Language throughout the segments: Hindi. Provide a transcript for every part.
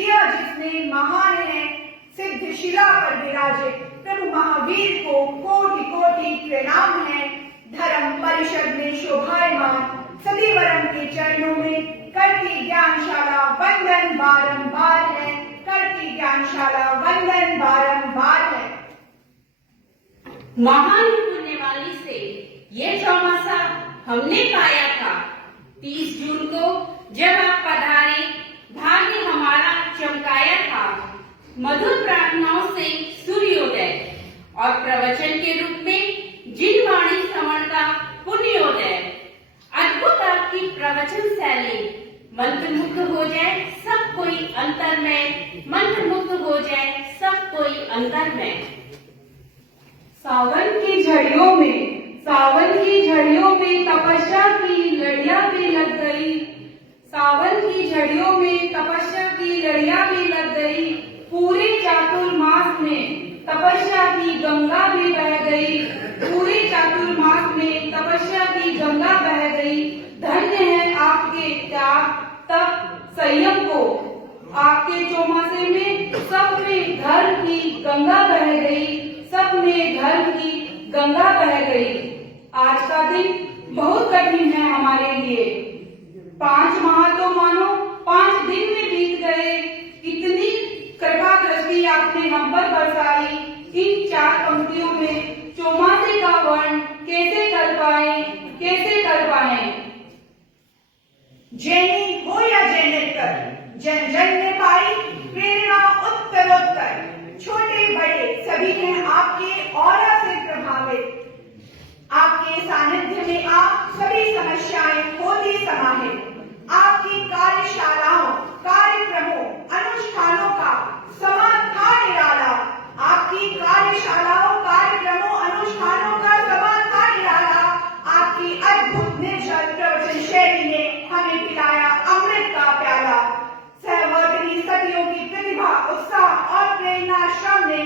जिया जिसने महान है सिद्ध शिला पर विराजे। प्रभु महावीर को कोटि कोटि प्रणाम है। धर्म परिषद में शोभायमान सतीवरम के चरणों में करती ज्ञानशाला वंदन बारंबार है। करती ज्ञानशाला वंदन बारंबार है। महान पुण्य वाली से ये चौमासा हमने पाया था। 30 जून को जब आप पधारे, भाग्य हमारा चमकाया था। मधुर प्रार्थनाओं से सूर्योदय और प्रवचन के रूप में जिन वाणी श्रवण का पुण्योदय। अद्भुत आपकी प्रवचन शैली, मंत्रमुग्ध हो जाए सब कोई अंतर में, मंत्रमुग्ध हो जाए सब कोई अंतर में। सावन की झड़ियों में तपस्या की लड़ियां भी लग गई। सावन की झड़ियों में तपस्या की लड़ियां भी लग गई। पूरे चातुर्मास में तपस्या की गंगा भी बह गई। पूरे चातुर्मास में तपस्या की गंगा बह गई। धन्य है आपके त्याग तप संयम को। आपके चौमासे में सब में धर्म की गंगा बह गई। सब में धर्म की गंगा बह गई। आज का दिन बहुत कठिन है हमारे लिए। 5 माह तो मानो 5 दिन में बीत गए। इतनी कृपा दृष्टि आपने हम पर बरसाई। इन 4 पंक्तियों में चौमासे का वर्ण कैसे कर पाए, कैसे कर पाए। जैनी हो या जैनेतर, जन जन ने पाई प्रेरणा उत्तरोत्तर। छोटे बड़े सभी हैं आपके औरा से प्रभावित। आपके सानिध्य में आप सभी समस्याएं होती समाहित। आपकी कार्यशालाओं कार्यक्रमों अनुष्ठानों का समाधान निराला। आपकी कार्यशालाओं कार्यक्रमों अनुष्ठानों का समाधान निराला। आपकी अद्भुत निर्जल प्रवचन शैली ने हमें पिलाया अमृत का प्याला। सहवर्तिनी सदियों की प्रतिभा उत्साह और प्रेरणा श्रम ने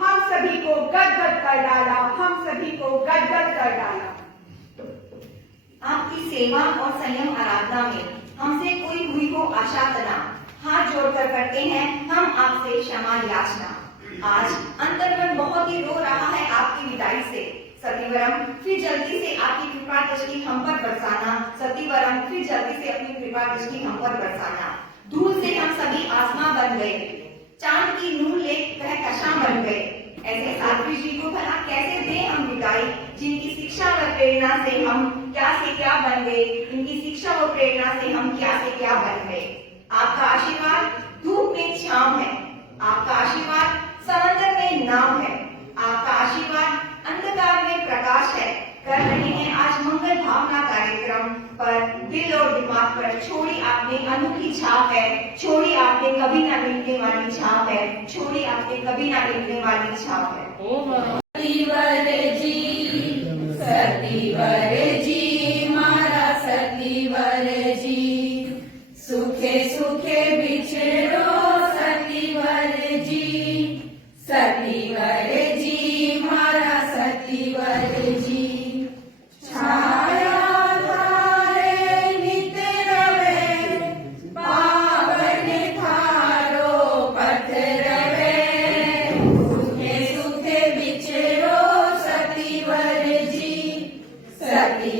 हम सभी को गदगद कर डाला। हम सभी को गदगद कर डाला। आपकी सेवा और संयम आराधना में हमसे कोई हुई हो आशा तना। हाथ जोड़कर करते हैं हम आपसे क्षमा याचना। आज अंतर्मन बहुत ही रो रहा है आपकी विदाई से। सतीवरम फिर जल्दी से आपकी कृपा दृष्टि हम पर बरसाना। सतीवरम फिर जल्दी से अपनी कृपा दृष्टि हम पर बरसाना। धूल से हम सभी आसमां बन गए। चांद की नूर ले वह कशा बन गए। ऐसे साध्वी जी को भला कैसे दें हम विदाई, जिनकी शिक्षा व प्रेरणा से हम क्या से क्या बन गए। इनकी शिक्षा व प्रेरणा से हम क्या से क्या बन गए। आपका आशीर्वाद धूप में छांव है। आपका आशीर्वाद समंदर में नाव है। आपका आशीर्वाद अंधकार में प्रकाश है। कर रहे हैं आज मंगल भावना कार्यक्रम पर दिल और दिमाग पर छोड़ी आपने अनोखी छाप है। छोड़ी आपने कभी ना मिलने वाली छाप है। छोड़ी आपने कभी ना मिलने वाली छाप है। सतीवर जी मारा सतीवर जी, सुखे सुखे बिछड़ो सतीवर जी। सतीवर जी मारा सतीवर जी, छाया थारे नित रवे, पावन थारो पथ रवे। सुखे सुखे बिछड़ो सतीवर जी। सती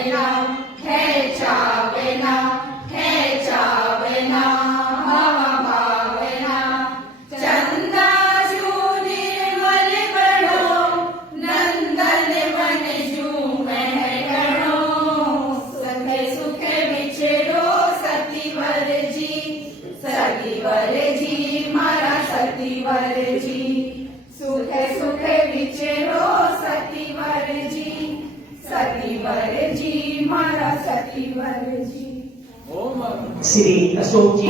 चावना है चावना है चावना हवा भावना चंदा जू निर्मल बढ़ो नंदन वन जू महकणो सुखे सुखे विचरो सतीवर जी मारा सतीवर जी सुखे सुखे विचरो सतीवर जी मारा सतीवर जी। श्री अशोक जी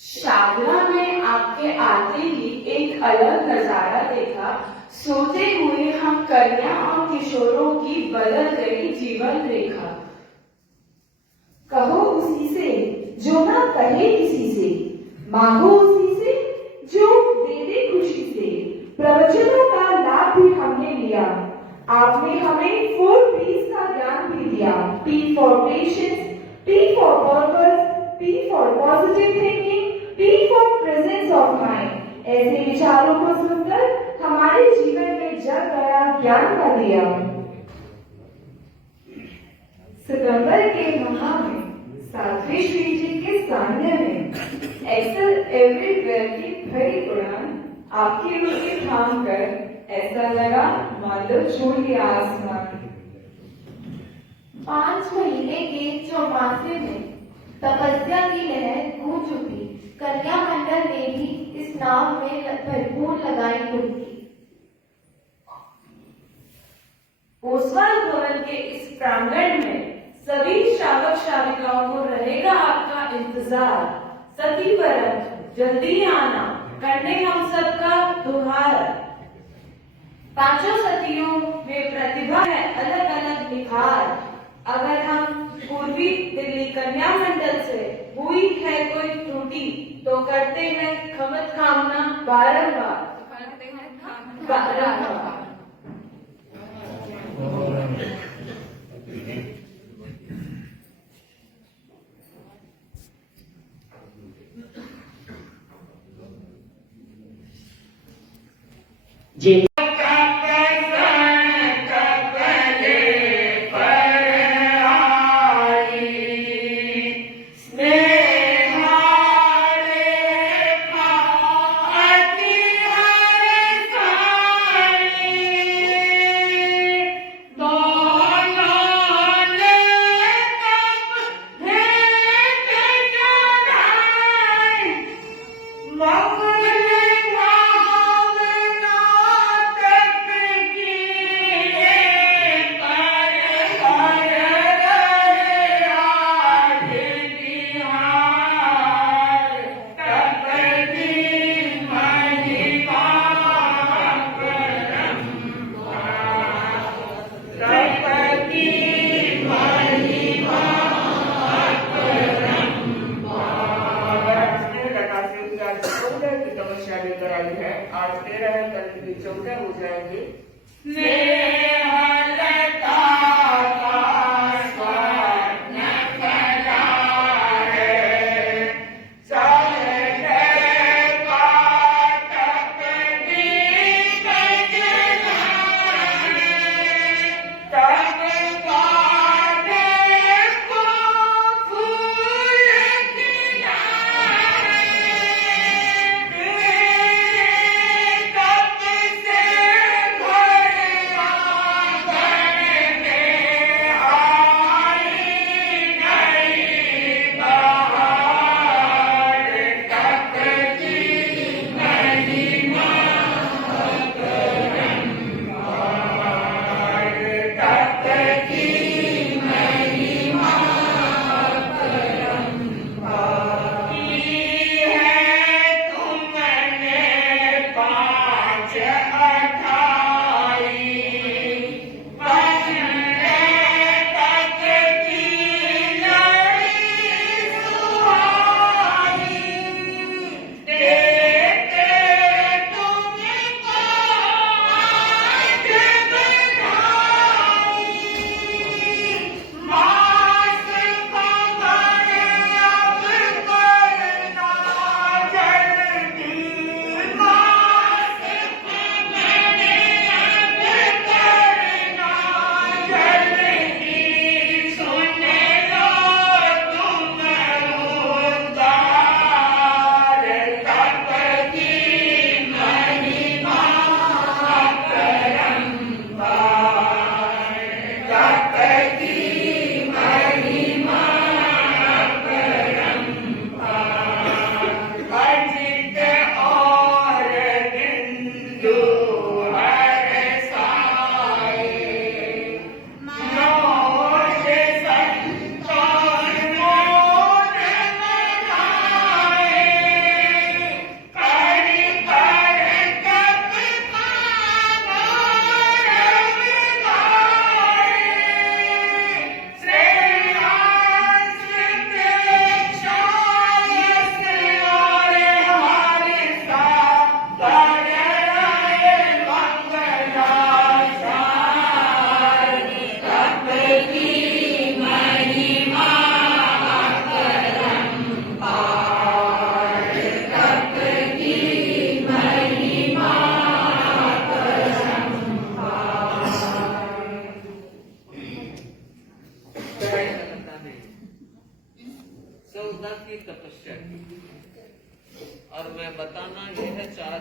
शादरा में आपके आते ही एक अलग नजारा देखा। सोते हुए हम कन्या और किशोरों की बदल गई जीवन रेखा। कहो उसी से जो ना कहे किसी से, मांगो उसी से जो दे दे खुशी से। प्रवचनों का लाभ भी हमने लिया, आपने हमें 4 P's का ज्ञान भी दिया। P for patience, P for purpose, P for positive thinking, P for presence of mind। ऐसे विचारों को सुनकर हमारे जीवन में जग गया ज्ञान का दिया। सितंबर के माह में साध्वी श्री जी के सामने में एक्सेल एवरीवेयर की भरी उड़ान आपकी रुचि थाम कर ऐसा लगा मानो छू लिया आसमान। 5 महीने के चौमासे में तपस्या की लहर गूंज उठी। कन्या मंडल ने भी इस नाव में भरपूर लगाई डुबकी। ओसवाल भवन के इस प्रांगण में सभी श्रावक श्राविकाओं को रहेगा आपका इंतजार। सती वरन जल्दी आना, करने हम सबका दुहार। 5 सतियों में प्रतिभा है अलग अलग निखार। अगर हम पूर्वी दिल्ली कन्या मंडल से हुई है कोई त्रुटि तो करते हैं खमत कामना बारंबार। जे आज 13 है, कल 14 हो जाएंगे।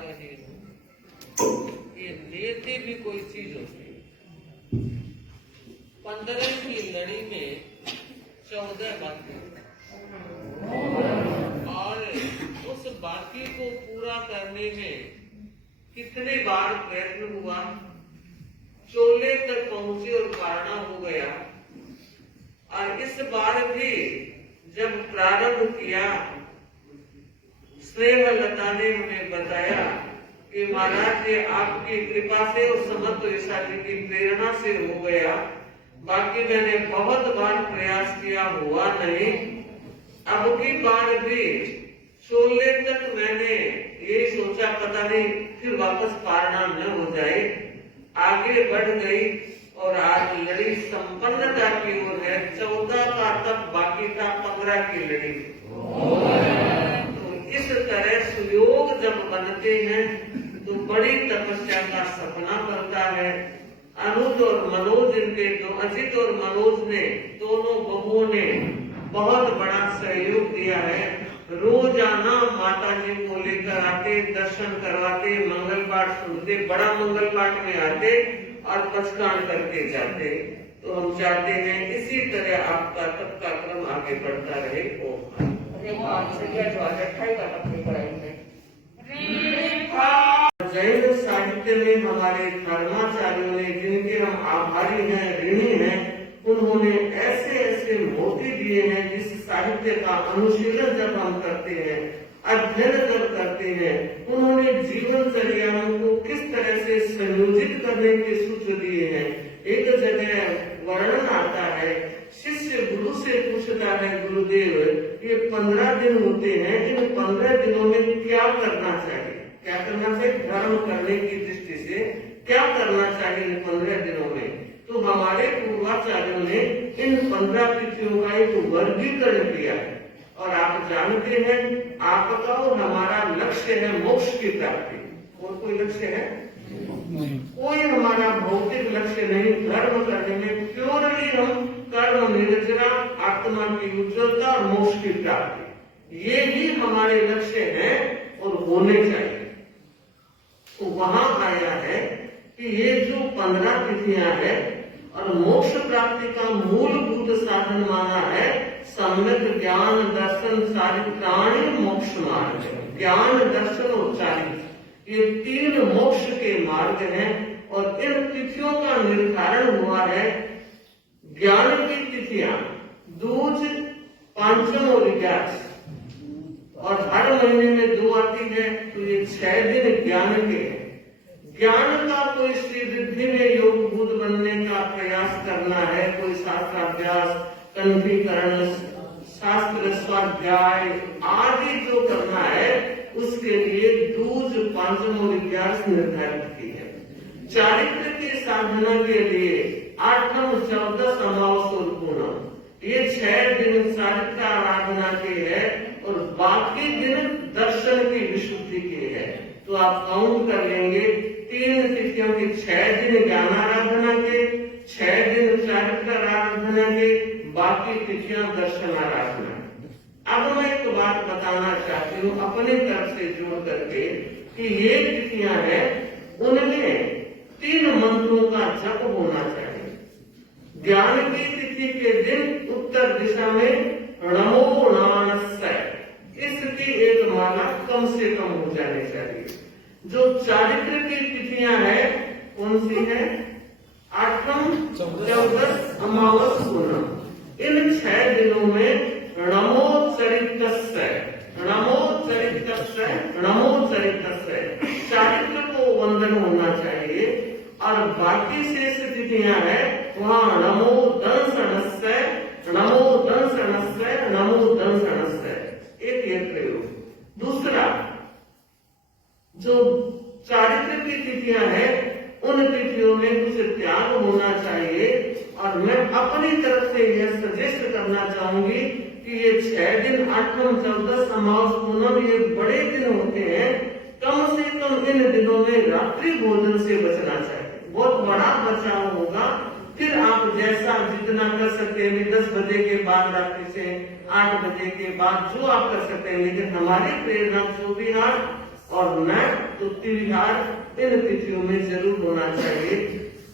रही हूँ, ये नियति भी कोई चीज होती है। 15 की लड़ी में 14 बाकी, और उस बाकी को पूरा करने में कितनी बार प्रयत्न हुआ, चोले तक पहुंचे और पारना हो गया। और इस बार भी जब प्रारंभ किया, स्नेहलता ने हमें बताया कि महाराज ये आपकी कृपा से और समर्थ ईशा जी की प्रेरणा से हो गया, बाकी मैंने बहुत बार प्रयास किया, हुआ नहीं। अब की बार भी चोले तक मैंने ये सोचा पता नहीं फिर वापस पारना न हो जाए, आगे बढ़ गई और आज लड़ी संपन्नता की ओर है। 14 का तक बाकी था, 15 की लड़ी। तो इस तरह सुयोग जब बनते हैं तो बड़ी तपस्या का सपना बनता है। अनुज और मनोज, इनके अजित और मनोज ने, दोनों बहुओं ने बहुत बड़ा सहयोग दिया है। रोजाना माता जी को लेकर आते, दर्शन करवाते, मंगल पाठ सुनते, बड़ा मंगल पाठ में आते और पचकान करके जाते। तो हम चाहते हैं इसी तरह आपका तप का क्रम आगे बढ़ता रहे। ओम जैन साहित्य में हमारे धर्माचार्यों ने, जिनके हम आभारी हैं, ऋणी हैं, उन्होंने ऐसे ऐसे मोती दिए हैं जिस साहित्य का अनुशीलन जब हम करते हैं, अध्ययन जब करते हैं, उन्होंने जीवनचर्या को किस तरह से संयोजित करने के सूत्र दिए हैं। एक जगह वर्णन आता है, शिष्य गुरु से पूछता है, गुरुदेव ये 15 दिन होते हैं, इन 15 दिनों में क्या करना चाहिए? क्या करना चाहिए? धर्म करने की दृष्टि से क्या करना चाहिए इन 15 दिनों में? तो हमारे पूर्वाचार्यों ने इन 15 तिथियों का एक वर्गीकरण किया है। और आप जानते हैं, आपका और हमारा लक्ष्य है मोक्ष की प्राप्ति। और कोई लक्ष्य है? कोई हमारा भौतिक लक्ष्य नहीं। धर्म करने में प्योरली हम कर्म निर्जना, आत्मा की उज्ज्वलता और मोक्ष की प्राप्ति, ये ही हमारे लक्ष्य हैं और होने चाहिए। तो वहां आया है कि ये जो 15 तिथियां है और मोक्ष प्राप्ति का मूलभूत साधन माना है सम्यक ज्ञान दर्शन चारित्राणि मोक्ष मार्ग। ज्ञान दर्शन और चारित्र, ये 3 मोक्ष के मार्ग हैं। और इन तिथियों का निर्धारण हुआ है। ज्ञान की तिथियां दूज, पांचम और 11, और हर महीने में 2 आती है, तो ये 6 दिन ज्ञान के हैं। ज्ञान का कोई श्री वृद्धि में योगभूत बनने का प्रयास करना है, कोई शास्त्राभ्यास, कंठीकरण, शास्त्र स्वाध्याय आदि जो करना है, उसके लिए दूज, पांचम और 11 निर्धारित की है। चारित्र की साधना के लिए 8म, 14 अमावस और पूनम, ये 6 दिन चारित्र आराधना के है और बाकी दिन दर्शन की विशुद्धि के है। तो आप काउंट कर लेंगे, 3 तिथियों की 6 दिन ज्ञान आराधना के, 6 दिन चारित्र आराधना के, बाकी तिथियां दर्शन आराधना। अब मैं एक बात बताना चाहती हूँ अपनी तरफ से जोड़ करके कि ये तिथियां हैं, उनमें 3 मंत्रों का जप होना चाहिए। ज्ञान की तिथि के दिन उत्तर दिशा में नमो नानस्य, इसकी एक माला कम से कम हो जानी चाहिए। जो चारित्र की तिथियां हैं, कौन सी है? 8म, 14, अमावस, पूनम। इन 6 दिनों में नमो चरितस्य, नमो चरितस्य, नमो चरितस्य चारित्र को वंदन होना चाहिए। और बाकी शेष तिथियां हैं, वहाँ नमो दंसनस्य, नमो दंसनस्य, नमो दंसनस्य, एक ये प्रयोग। दूसरा, जो चारित्र की तिथियां हैं, उन तिथियों में कुछ त्याग होना चाहिए। और मैं अपनी तरफ से यह सजेस्ट करना चाहूंगी कि ये 6 दिन 8म, 14, अमावस, पूनम, ये बड़े दिन होते हैं, कम से कम इन दिनों में रात्रि भोजन से बचना चाहिए। बहुत बड़ा बचाव होगा। फिर आप जैसा जितना कर सकते हैं, 10 बजे के बाद रात्रि से 8 बजे के बाद जो आप कर सकते हैं, लेकिन हमारी प्रेरणा 24 आठ और नाट तो त्रिहार इन तिथियों में जरूर होना चाहिए।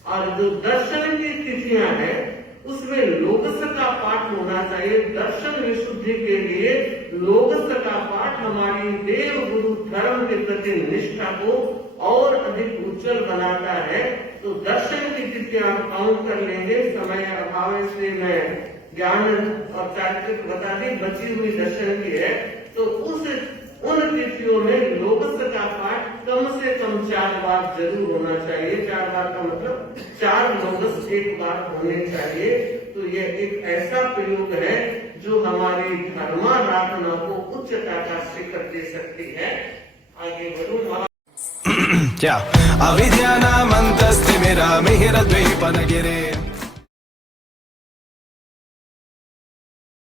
और जो दर्शन की तिथियां हैं उसमें लोकस का पाठ होना चाहिए। दर्शन विशुद्धि के लिए लोकस का पाठ हमारी देव गुरु धर्म के प्रति निष्ठा को और अधिक उज्जवल बनाता है। तो दर्शन की तिथियां काउंट कर लेंगे, समय अभाव से मैं ज्ञान और चारित्रिक बता दी, बची हुई दर्शन की है। तो उन तिथियों में लोकस का पाठ कम से कम 4 बार जरूर होना चाहिए। 4 बार का मतलब 4 लोकस एक बार होने चाहिए। तो यह एक ऐसा प्रयोग है जो हमारी धर्माराधना को उच्चता का शिखर दे सकती है। आगे बढ़ूं। क्या अविद्यानामन्तस्तिमिरमिहिरद्वीपनगिरे